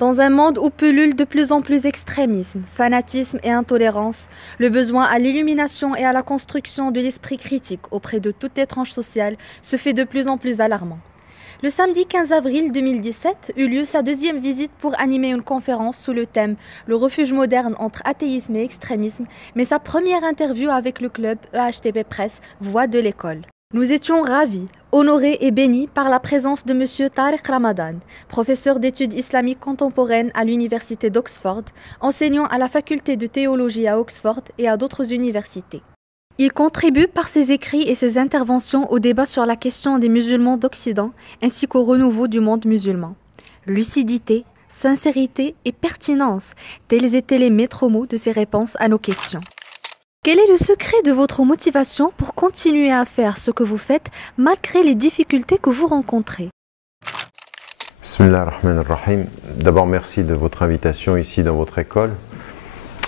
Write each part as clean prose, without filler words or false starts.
Dans un monde où pullulent de plus en plus extrémisme, fanatisme et intolérance, le besoin à l'illumination et à la construction de l'esprit critique auprès de toutes les tranches sociales se fait de plus en plus alarmant. Le samedi 15 avril 2017 eut lieu sa deuxième visite pour animer une conférence sous le thème « Le refuge moderne entre athéisme et extrémisme », mais sa première interview avec le club EHTP Presse, Voix de l'école. Nous étions ravis, honorés et bénis par la présence de M. Tariq Ramadan, professeur d'études islamiques contemporaines à l'université d'Oxford, enseignant à la faculté de théologie à Oxford et à d'autres universités. Il contribue par ses écrits et ses interventions au débat sur la question des musulmans d'Occident ainsi qu'au renouveau du monde musulman. Lucidité, sincérité et pertinence, tels étaient les maîtres mots de ses réponses à nos questions. Quel est le secret de votre motivation pour continuer à faire ce que vous faites malgré les difficultés que vous rencontrez? Bismillah ar-Rahman ar-Rahim. D'abord, merci de votre invitation ici dans votre école.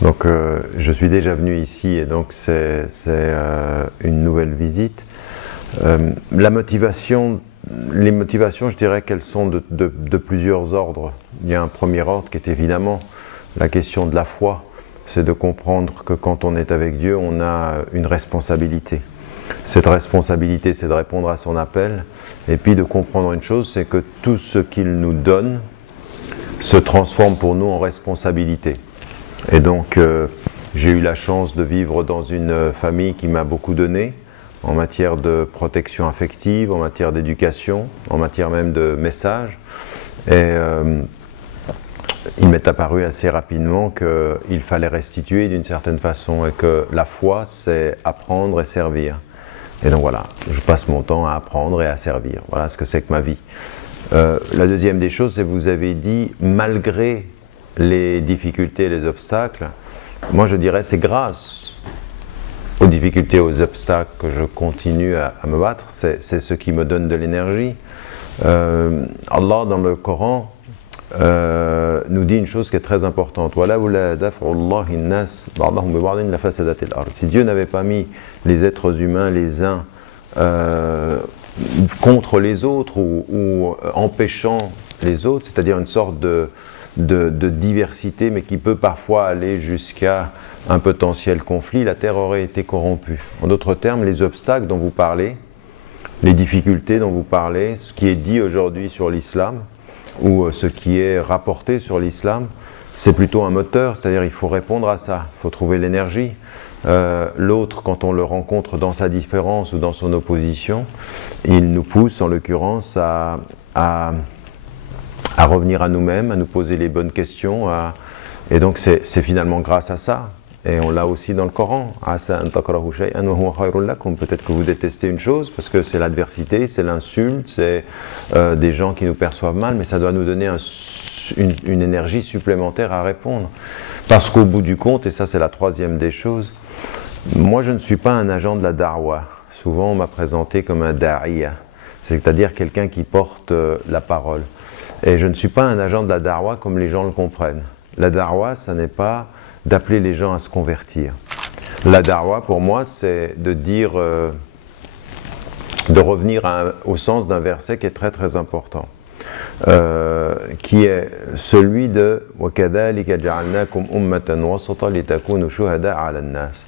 Donc, je suis déjà venu ici et donc c'est une nouvelle visite. Les motivations, je dirais qu'elles sont de plusieurs ordres. Il y a un premier ordre qui est évidemment la question de la foi. C'est de comprendre que quand on est avec Dieu, on a une responsabilité. Cette responsabilité, c'est de répondre à son appel, et puis de comprendre une chose, c'est que tout ce qu'il nous donne se transforme pour nous en responsabilité. Et donc, j'ai eu la chance de vivre dans une famille qui m'a beaucoup donné, en matière de protection affective, en matière d'éducation, en matière même de message. Et il m'est apparu assez rapidement qu'il fallait restituer d'une certaine façon et que la foi, c'est apprendre et servir. Et donc voilà, je passe mon temps à apprendre et à servir. Voilà ce que c'est que ma vie. La deuxième des choses, c'est que vous avez dit, malgré les difficultés et les obstacles, moi je dirais c'est grâce aux difficultés et aux obstacles que je continue à me battre. C'est ce qui me donne de l'énergie. Allah, dans le Coran, nous dit une chose qui est très importante. Si Dieu n'avait pas mis les êtres humains les uns contre les autres ou empêchant les autres, c'est-à-dire une sorte de diversité, mais qui peut parfois aller jusqu'à un potentiel conflit, la terre aurait été corrompue. En d'autres termes, les obstacles dont vous parlez, les difficultés dont vous parlez, ce qui est dit aujourd'hui sur l'islam, ou ce qui est rapporté sur l'islam, c'est plutôt un moteur, c'est-à-dire il faut répondre à ça, il faut trouver l'énergie. L'autre, quand on le rencontre dans sa différence ou dans son opposition, il nous pousse en l'occurrence à revenir à nous-mêmes, à nous poser les bonnes questions, et donc c'est finalement grâce à ça. Et on l'a aussi dans le Coran. Peut-être que vous détestez une chose parce que c'est l'adversité, c'est l'insulte, c'est des gens qui nous perçoivent mal, mais ça doit nous donner une énergie supplémentaire à répondre. Parce qu'au bout du compte, et ça c'est la troisième des choses, moi je ne suis pas un agent de la darwa. Souvent on m'a présenté comme un da'iya, c'est-à-dire quelqu'un qui porte la parole. Et je ne suis pas un agent de la darwa comme les gens le comprennent. La darwa, ça n'est pas d'appeler les gens à se convertir. La darwa, pour moi, c'est de dire, de revenir au sens d'un verset qui est très très important, qui est celui de وَكَذَلِكَ جَعَلْنَاكُمْ أُمَّةً وَسَطًا لِتَكُونُوا شُهَدَاءَ عَلَى النَّاسِ.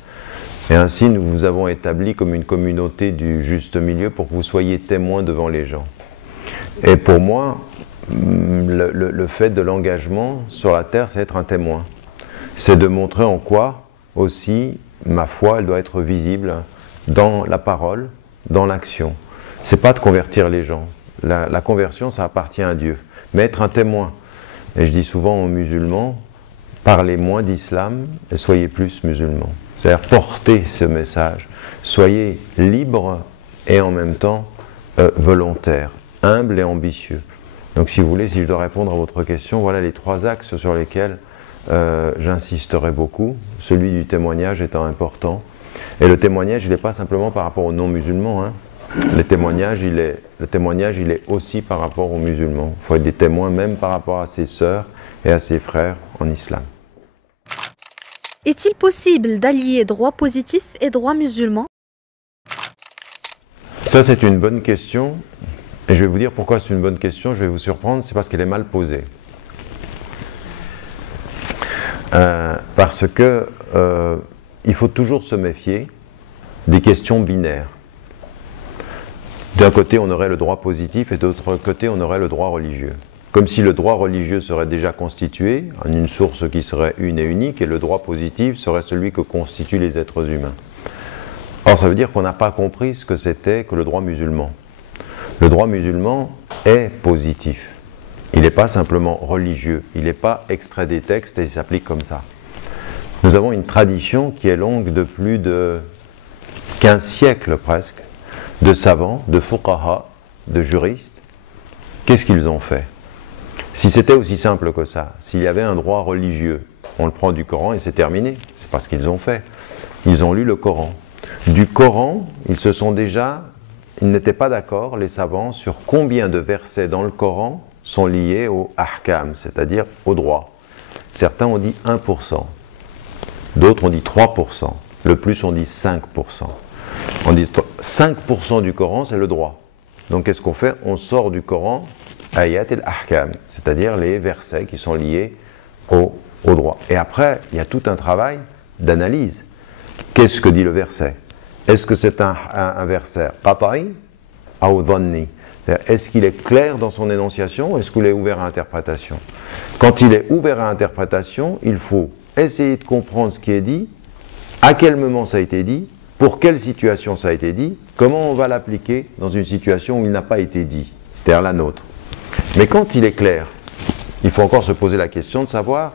Et ainsi, nous vous avons établi comme une communauté du juste milieu pour que vous soyez témoins devant les gens. Et pour moi, le fait de l'engagement sur la terre, c'est être un témoin. C'est de montrer en quoi aussi ma foi, elle doit être visible dans la parole, dans l'action. C'est pas de convertir les gens. La conversion, ça appartient à Dieu. Mais être un témoin. Et je dis souvent aux musulmans, parlez moins d'islam et soyez plus musulmans. C'est-à-dire portez ce message. Soyez libres et en même temps volontaires, humbles et ambitieux. Donc si vous voulez, si je dois répondre à votre question, voilà les trois axes sur lesquels j'insisterai beaucoup, celui du témoignage étant important. Et le témoignage, il n'est pas simplement par rapport aux non-musulmans. Hein. Le témoignage, il est aussi par rapport aux musulmans. Il faut être des témoins même par rapport à ses sœurs et à ses frères en islam. Est-il possible d'allier droit positif et droit musulman? Ça, c'est une bonne question. Et je vais vous dire pourquoi c'est une bonne question. Je vais vous surprendre, c'est parce qu'elle est mal posée. Parce que il faut toujours se méfier des questions binaires. D'un côté, on aurait le droit positif et de l'autre côté, on aurait le droit religieux. Comme si le droit religieux serait déjà constitué en une source qui serait une et unique et le droit positif serait celui que constituent les êtres humains. Or, ça veut dire qu'on n'a pas compris ce que c'était que le droit musulman. Le droit musulman est positif. Il n'est pas simplement religieux, il n'est pas extrait des textes et il s'applique comme ça. Nous avons une tradition qui est longue de plus de 15 siècles presque, de savants, de fuqaha, de juristes. Qu'est-ce qu'ils ont fait? Si c'était aussi simple que ça, s'il y avait un droit religieux, on le prend du Coran et c'est terminé. C'est pas ce qu'ils ont fait. Ils ont lu le Coran. Du Coran, ils n'étaient pas d'accord, les savants, sur combien de versets dans le Coran sont liés au ahkam, c'est-à-dire au droit. Certains ont dit 1%, d'autres ont dit 3%, le plus on dit 5%. On dit 5% du Coran, c'est le droit. Donc qu'est-ce qu'on fait? On sort du Coran ayat el-ahkam, c'est-à-dire les versets qui sont liés au droit. Et après, il y a tout un travail d'analyse. Qu'est-ce que dit le verset? Est-ce que c'est un verset qata'i ou dhanni? Est-ce qu'il est clair dans son énonciation ou est-ce qu'il est ouvert à interprétation? Quand il est ouvert à interprétation, il faut essayer de comprendre ce qui est dit, à quel moment ça a été dit, pour quelle situation ça a été dit, comment on va l'appliquer dans une situation où il n'a pas été dit, c'est-à-dire la nôtre. Mais quand il est clair, il faut encore se poser la question de savoir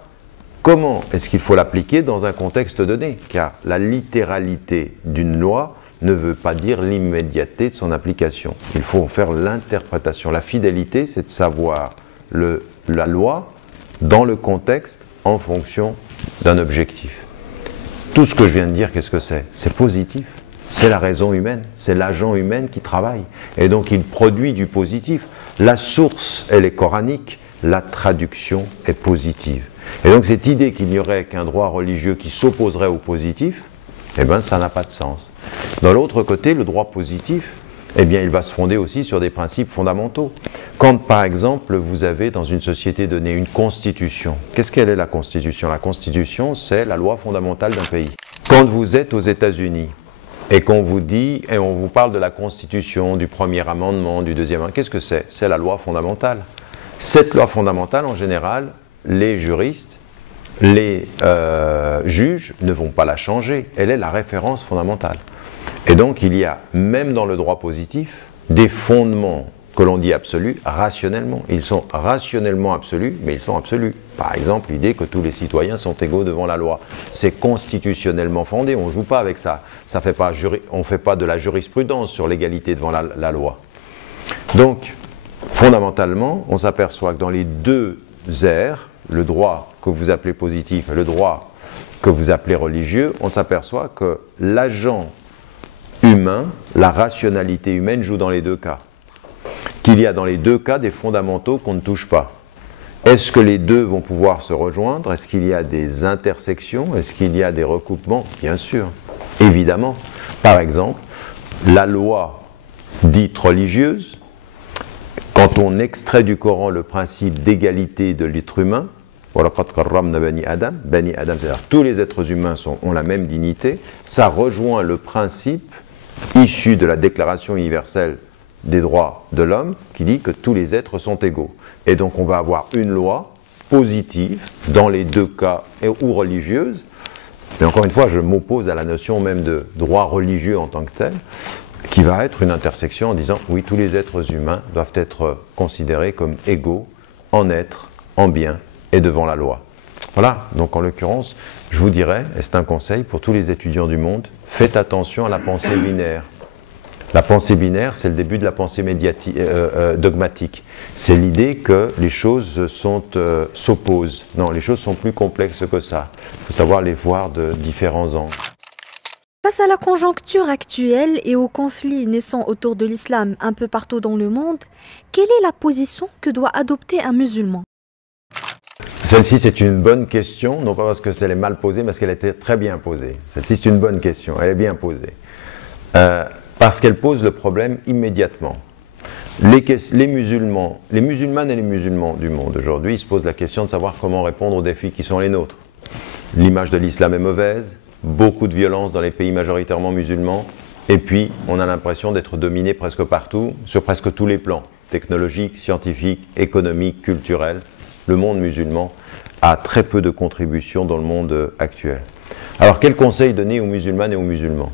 comment est-ce qu'il faut l'appliquer dans un contexte donné, car la littéralité d'une loi ne veut pas dire l'immédiateté de son application. Il faut faire l'interprétation. La fidélité, c'est de savoir la loi dans le contexte en fonction d'un objectif. Tout ce que je viens de dire, qu'est-ce que c'est? C'est positif. C'est la raison humaine, c'est l'agent humain qui travaille. Et donc il produit du positif. La source, elle est coranique, la traduction est positive. Et donc cette idée qu'il n'y aurait qu'un droit religieux qui s'opposerait au positif, eh bien ça n'a pas de sens. Dans l'autre côté, le droit positif, eh bien il va se fonder aussi sur des principes fondamentaux. Quand par exemple vous avez dans une société donnée une constitution, qu'est-ce qu'elle est la constitution? La constitution, c'est la loi fondamentale d'un pays. Quand vous êtes aux États-Unis, et qu'on vous dit, et on vous parle de la Constitution, du premier amendement, du deuxième amendement, qu'est-ce que c'est? C'est la loi fondamentale. Cette loi fondamentale, en général, les juristes, les juges ne vont pas la changer. Elle est la référence fondamentale. Et donc, il y a, même dans le droit positif, des fondements que l'on dit absolus rationnellement. Ils sont rationnellement absolus, mais ils sont absolus. Par exemple, l'idée que tous les citoyens sont égaux devant la loi. C'est constitutionnellement fondé, on ne joue pas avec ça. On ne fait pas de la jurisprudence sur l'égalité devant la loi. Donc, fondamentalement, on s'aperçoit que dans les deux aires, le droit que vous appelez positif et le droit que vous appelez religieux, on s'aperçoit que l'agent humain, la rationalité humaine joue dans les deux cas. Qu'il y a dans les deux cas des fondamentaux qu'on ne touche pas. Est-ce que les deux vont pouvoir se rejoindre? Est-ce qu'il y a des intersections? Est-ce qu'il y a des recoupements? Bien sûr, évidemment. Par exemple, la loi dite religieuse, quand on extrait du Coran le principe d'égalité de l'être humain, Bani Adam, c'est-à-dire tous les êtres humains ont la même dignité, ça rejoint le principe issu de la Déclaration universelle des droits de l'homme qui dit que tous les êtres sont égaux. Et donc on va avoir une loi positive dans les deux cas ou religieuse. Mais encore une fois, je m'oppose à la notion même de droit religieux en tant que tel, qui va être une intersection en disant oui, tous les êtres humains doivent être considérés comme égaux en être, en bien et devant la loi. Voilà, donc en l'occurrence, je vous dirais, et c'est un conseil pour tous les étudiants du monde, faites attention à la pensée binaire. La pensée binaire, c'est le début de la pensée dogmatique. C'est l'idée que les choses s'opposent. Non, les choses sont plus complexes que ça. Il faut savoir les voir de différents angles. Face à la conjoncture actuelle et aux conflits naissant autour de l'islam un peu partout dans le monde, quelle est la position que doit adopter un musulman? Celle-ci, c'est une bonne question, non pas parce qu'elle est mal posée, mais parce qu'elle était très bien posée. Celle-ci, c'est une bonne question, elle est bien posée. Parce qu'elle pose le problème immédiatement. Les musulmanes et les musulmans du monde aujourd'hui se posent la question de savoir comment répondre aux défis qui sont les nôtres. l'image de l'islam est mauvaise, beaucoup de violence dans les pays majoritairement musulmans, et puis on a l'impression d'être dominé presque partout, sur presque tous les plans, technologiques, scientifiques, économiques, culturels. Le monde musulman a très peu de contributions dans le monde actuel. Alors quel conseil donner aux musulmanes et aux musulmans?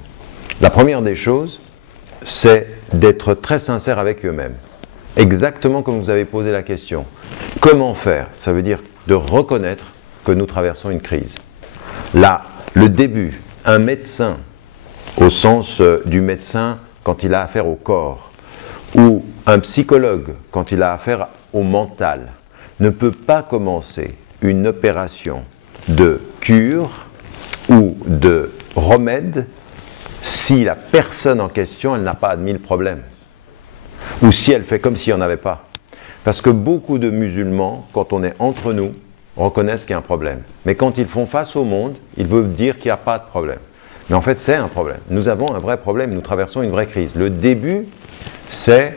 La première des choses, c'est d'être très sincère avec eux-mêmes. Exactement comme vous avez posé la question. Comment faire? Ça veut dire de reconnaître que nous traversons une crise. Là, le début, un médecin, au sens du médecin quand il a affaire au corps, ou un psychologue quand il a affaire au mental, ne peut pas commencer une opération de cure ou de remède si la personne en question, elle n'a pas admis le problème. Ou si elle fait comme s'il n'y en avait pas. Parce que beaucoup de musulmans, quand on est entre nous, reconnaissent qu'il y a un problème. Mais quand ils font face au monde, ils veulent dire qu'il n'y a pas de problème. Mais en fait, c'est un problème. Nous avons un vrai problème, nous traversons une vraie crise. Le début, c'est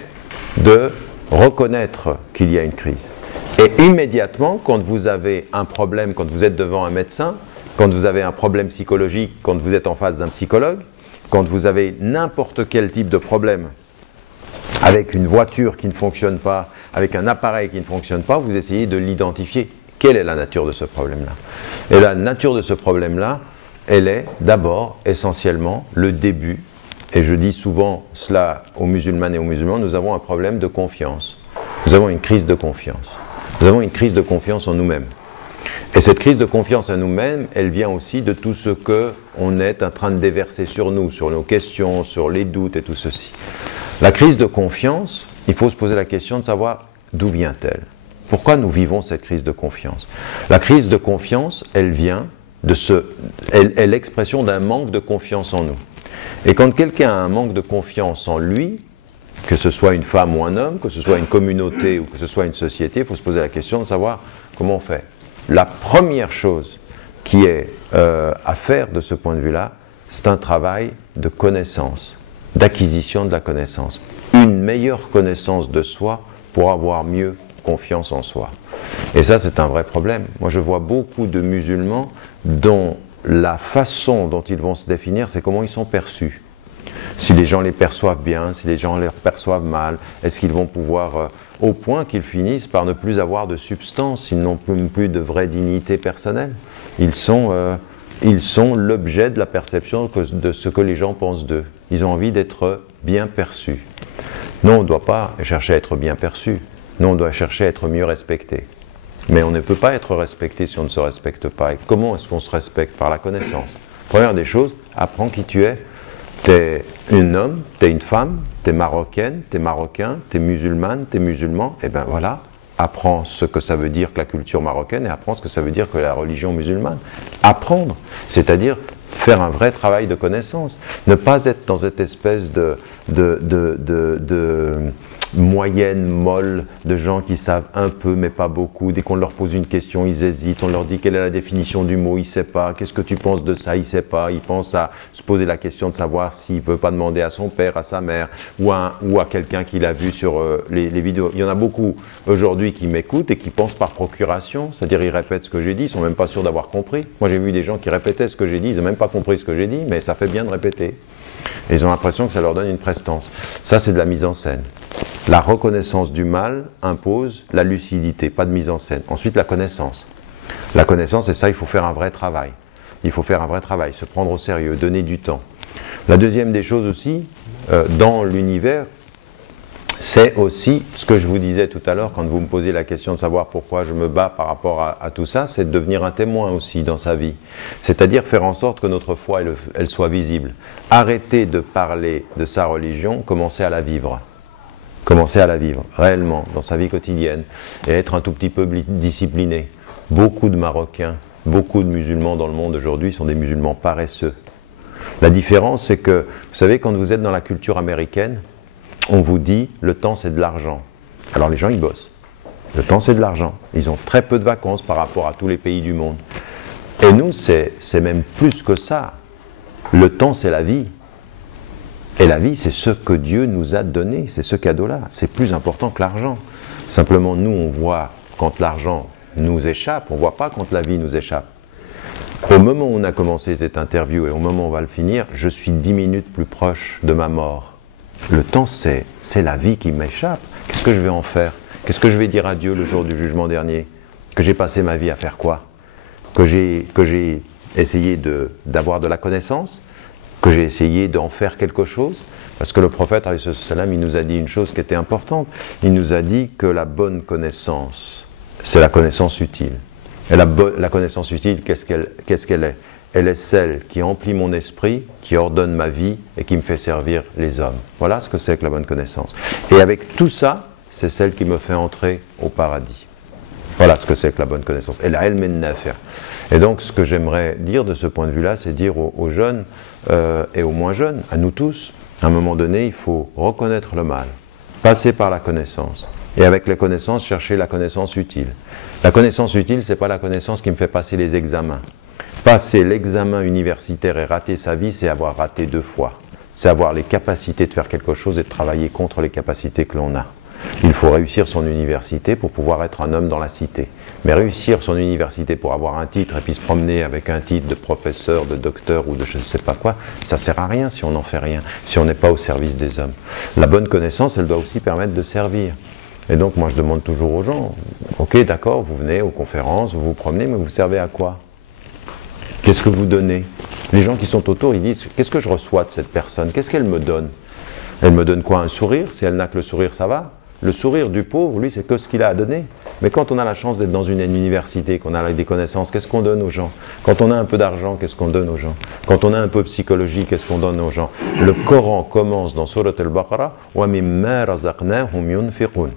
de reconnaître qu'il y a une crise. Et immédiatement, quand vous avez un problème, quand vous êtes devant un médecin, quand vous avez un problème psychologique, quand vous êtes en face d'un psychologue, quand vous avez n'importe quel type de problème, avec une voiture qui ne fonctionne pas, avec un appareil qui ne fonctionne pas, vous essayez de l'identifier. Quelle est la nature de ce problème-là? Et la nature de ce problème-là, elle est d'abord, essentiellement, le début, et je dis souvent cela aux musulmanes et aux musulmans, nous avons un problème de confiance. Nous avons une crise de confiance. Nous avons une crise de confiance en nous-mêmes. Et cette crise de confiance en nous-mêmes, elle vient aussi de tout ce qu'on est en train de déverser sur nous, sur nos questions, sur les doutes et tout ceci. La crise de confiance, il faut se poser la question de savoir d'où vient-elle? Pourquoi nous vivons cette crise de confiance? La crise de confiance, elle vient de elle est l'expression d'un manque de confiance en nous. Et quand quelqu'un a un manque de confiance en lui, que ce soit une femme ou un homme, que ce soit une communauté ou que ce soit une société, il faut se poser la question de savoir comment on fait. La première chose qui est à faire de ce point de vue-là, c'est un travail de connaissance, d'acquisition de la connaissance. Une meilleure connaissance de soi pour avoir mieux confiance en soi. Et ça, c'est un vrai problème. Moi, je vois beaucoup de musulmans dont la façon dont ils vont se définir, c'est comment ils sont perçus. Si les gens les perçoivent bien, si les gens les perçoivent mal, est-ce qu'ils vont pouvoir, au point qu'ils finissent par ne plus avoir de substance, ils n'ont plus de vraie dignité personnelle. Ils sont l'objet de la perception de ce que les gens pensent d'eux. Ils ont envie d'être bien perçus. Non, on ne doit pas chercher à être bien perçu. Non, on doit chercher à être mieux respecté. Mais on ne peut pas être respecté si on ne se respecte pas. Et comment est-ce qu'on se respecte? Par la connaissance. Première des choses, apprends qui tu es. T'es un homme, t'es une femme, t'es marocaine, t'es marocain, t'es musulmane, t'es musulman. Et bien voilà, apprends ce que ça veut dire que la culture marocaine et apprends ce que ça veut dire que la religion musulmane. Apprendre, c'est-à-dire faire un vrai travail de connaissance. Ne pas être dans cette espèce de moyenne, molle, de gens qui savent un peu mais pas beaucoup. Dès qu'on leur pose une question, ils hésitent. On leur dit quelle est la définition du mot, ils ne savent pas. Qu'est-ce que tu penses de ça, ils ne savent pas. Ils pensent à se poser la question de savoir s'il ne veut pas demander à son père, à sa mère ou à quelqu'un qu'il a vu sur les vidéos. Il y en a beaucoup aujourd'hui qui m'écoutent et qui pensent par procuration, c'est-à-dire ils répètent ce que j'ai dit, ils ne sont même pas sûrs d'avoir compris. Moi j'ai vu des gens qui répétaient ce que j'ai dit, ils n'ont même pas compris ce que j'ai dit, mais ça fait bien de répéter. Et ils ont l'impression que ça leur donne une prestance. Ça, c'est de la mise en scène. La reconnaissance du mal impose la lucidité, pas de mise en scène. Ensuite, la connaissance. La connaissance, et ça, il faut faire un vrai travail. Il faut faire un vrai travail, se prendre au sérieux, donner du temps. La deuxième des choses aussi, dans l'univers, c'est aussi ce que je vous disais tout à l'heure quand vous me posiez la question de savoir pourquoi je me bats par rapport à tout ça, c'est de devenir un témoin aussi dans sa vie. C'est-à-dire faire en sorte que notre foi, elle soit visible. Arrêter de parler de sa religion, commencer à la vivre. Commencer à la vivre, réellement, dans sa vie quotidienne, et être un tout petit peu discipliné. Beaucoup de Marocains, beaucoup de musulmans dans le monde aujourd'hui sont des musulmans paresseux. La différence, c'est que, vous savez, quand vous êtes dans la culture américaine, on vous dit, le temps c'est de l'argent. Alors les gens, ils bossent. Le temps c'est de l'argent. Ils ont très peu de vacances par rapport à tous les pays du monde. Et nous, c'est même plus que ça. Le temps, c'est la vie. Et la vie, c'est ce que Dieu nous a donné, c'est ce cadeau-là. C'est plus important que l'argent. Simplement, nous, on voit quand l'argent nous échappe, on ne voit pas quand la vie nous échappe. Au moment où on a commencé cette interview et au moment où on va le finir, je suis 10 minutes plus proche de ma mort. Le temps, c'est la vie qui m'échappe. Qu'est-ce que je vais en faire? Qu'est-ce que je vais dire à Dieu le jour du jugement dernier? Que j'ai passé ma vie à faire quoi? Que j'ai essayé d'avoir de la connaissance? Que j'ai essayé d'en faire quelque chose? Parce que le prophète, alayhi salam, il nous a dit une chose qui était importante. Il nous a dit que la bonne connaissance, c'est la connaissance utile. Et la connaissance utile, qu'est-ce qu'elle est? Elle est celle qui emplit mon esprit, qui ordonne ma vie et qui me fait servir les hommes. Voilà ce que c'est que la bonne connaissance. Et avec tout ça, c'est celle qui me fait entrer au paradis. Voilà ce que c'est que la bonne connaissance. Et la ilm an-nafi'. Et donc, ce que j'aimerais dire de ce point de vue-là, c'est dire aux jeunes et aux moins jeunes, à nous tous, à un moment donné, il faut reconnaître le mal, passer par la connaissance. Et avec la connaissance, chercher la connaissance utile. La connaissance utile, ce n'est pas la connaissance qui me fait passer les examens. Passer l'examen universitaire et rater sa vie, c'est avoir raté 2 fois. C'est avoir les capacités de faire quelque chose et de travailler contre les capacités que l'on a. Il faut réussir son université pour pouvoir être un homme dans la cité. Mais réussir son université pour avoir un titre et puis se promener avec un titre de professeur, de docteur ou de je ne sais pas quoi, ça ne sert à rien si on n'en fait rien, si on n'est pas au service des hommes. La bonne connaissance, elle doit aussi permettre de servir. Et donc moi je demande toujours aux gens, ok d'accord, vous venez aux conférences, vous vous promenez, mais vous servez à quoi? Qu'est-ce que vous donnez? Les gens qui sont autour, ils disent, qu'est-ce que je reçois de cette personne? Qu'est-ce qu'elle me donne? Elle me donne quoi? Un sourire? Si elle n'a que le sourire, ça va. Le sourire du pauvre, lui, c'est que ce qu'il a à donner. Mais quand on a la chance d'être dans une université, qu'on a des connaissances, qu'est-ce qu'on donne aux gens? Quand on a un peu d'argent, qu'est-ce qu'on donne aux gens? Quand on a un peu de psychologie, qu'est-ce qu'on donne aux gens? Le Coran commence dans Surat al-Baqarah « Wa mimma razaqnahum yunfiqun »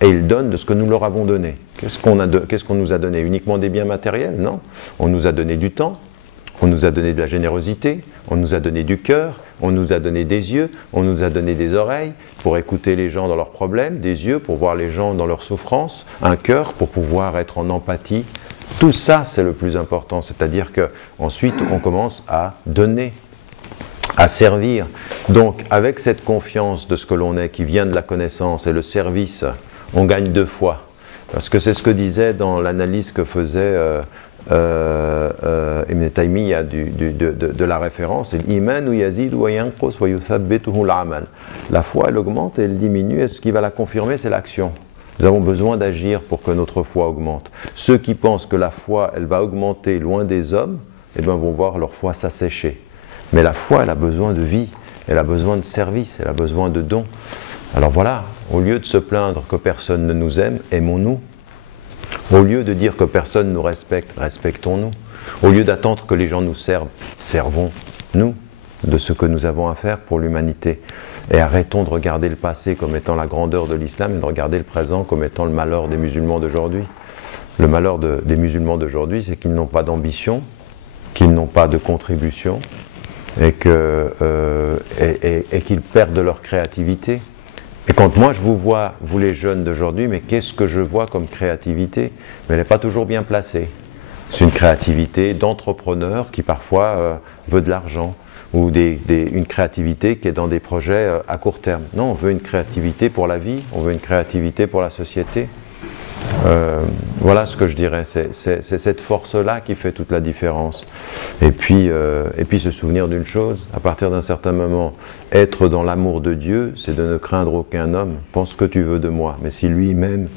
et il donne de ce que nous leur avons donné. Qu'est-ce qu'on nous a donné? Uniquement des biens matériels? Non. On nous a donné du temps, on nous a donné de la générosité, on nous a donné du cœur, on nous a donné des yeux, on nous a donné des oreilles pour écouter les gens dans leurs problèmes, des yeux pour voir les gens dans leurs souffrances, un cœur pour pouvoir être en empathie. Tout ça, c'est le plus important. C'est-à-dire qu'ensuite, on commence à donner, à servir. Donc, avec cette confiance de ce que l'on est, qui vient de la connaissance et le service, on gagne 2 fois. Parce que c'est ce que disait dans l'analyse que faisait Ibn Taymiyyah de la référence, la foi elle augmente et elle diminue, et ce qui va la confirmer c'est l'action. Nous avons besoin d'agir pour que notre foi augmente. Ceux qui pensent que la foi elle va augmenter loin des hommes, eh bien, vont voir leur foi s'assécher. Mais la foi elle a besoin de vie, elle a besoin de service, elle a besoin de dons. Alors voilà, au lieu de se plaindre que personne ne nous aime, aimons-nous. Au lieu de dire que personne nous respecte, respectons-nous. Au lieu d'attendre que les gens nous servent, servons-nous de ce que nous avons à faire pour l'humanité. Et arrêtons de regarder le passé comme étant la grandeur de l'islam et de regarder le présent comme étant le malheur des musulmans d'aujourd'hui. Le malheur des musulmans d'aujourd'hui, c'est qu'ils n'ont pas d'ambition, qu'ils n'ont pas de contribution et qu'ils perdent leur créativité. Et quand moi je vous vois, vous les jeunes d'aujourd'hui, mais qu'est-ce que je vois comme créativité? Mais elle n'est pas toujours bien placée. C'est une créativité d'entrepreneur qui parfois veut de l'argent, ou une créativité qui est dans des projets à court terme. Non, on veut une créativité pour la vie, on veut une créativité pour la société. Voilà ce que je dirais, c'est cette force-là qui fait toute la différence. Et puis se souvenir d'une chose, à partir d'un certain moment, être dans l'amour de Dieu, c'est de ne craindre aucun homme. Pense ce que tu veux de moi, mais si lui m'aime,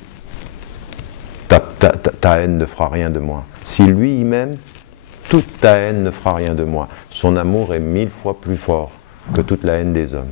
ta haine ne fera rien de moi. Si lui m'aime, toute ta haine ne fera rien de moi. Son amour est 1000 fois plus fort que toute la haine des hommes.